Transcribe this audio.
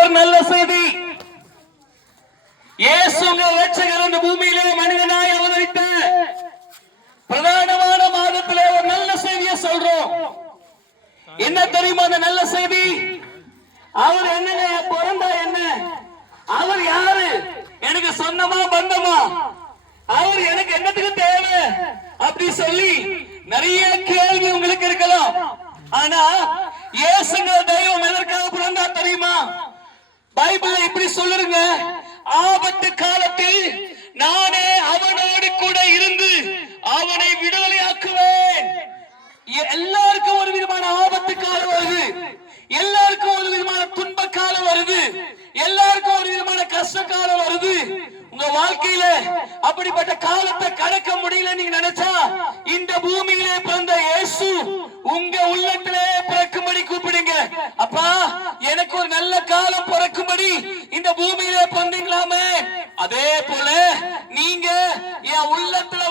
ஒரு நல்ல செய்தி. இயேசுங்க ரட்சகர் இந்த பூமியிலே மனிதனாய் அவதரித்த பிரதானமான மாதத்திலே ஒரு நல்ல செய்தியை சொல்றோம். என்ன தெரியுமா அந்த நல்ல செய்தி? அவர் என்னங்க பிறந்தா என்ன, அவர் யாரு, எனக்கு சொந்தமா பந்தமா, அவர் எனக்கு என்னத்துக்கு தேவை அப்படி சொல்லி நிறைய கேள்வி உங்களுக்கு இருக்கலாம். ஆனா இயேசுங்கிற தெய்வம் எதற்காக பிறந்தா தெரியுமா? பைபிள்ல இப்படி சொல்லுங்க, ஆபத்து காலத்தில் நானே அவனோடு கூட இருந்து அவனை விடுதலையாக்குவேன். எல்லாருக்கும் ஒரு விதமான ஆபத்து காலம் வருது, எல்லாருக்கும் ஒரு விதமான துன்ப காலம் வருது, எல்லாருக்கும் ஒரு விதமான கஷ்ட காலம் வருது. உங்க வாழ்க்கையில அப்படிப்பட்ட காலத்தை கடக்க முடியல நீங்க நினைச்சா இந்த பூமியிலே பிறந்த இயேசு உங்க உள்ளத்திலே பிறக்கும்படி கூப்பிடுங்க. அப்பா எனக்கு ஒரு நல்ல காலம் பிறக்கும்படி இந்த பூமியிலே பிறந்தீங்களாமே, அதே போல நீங்க என் உள்ளத்துல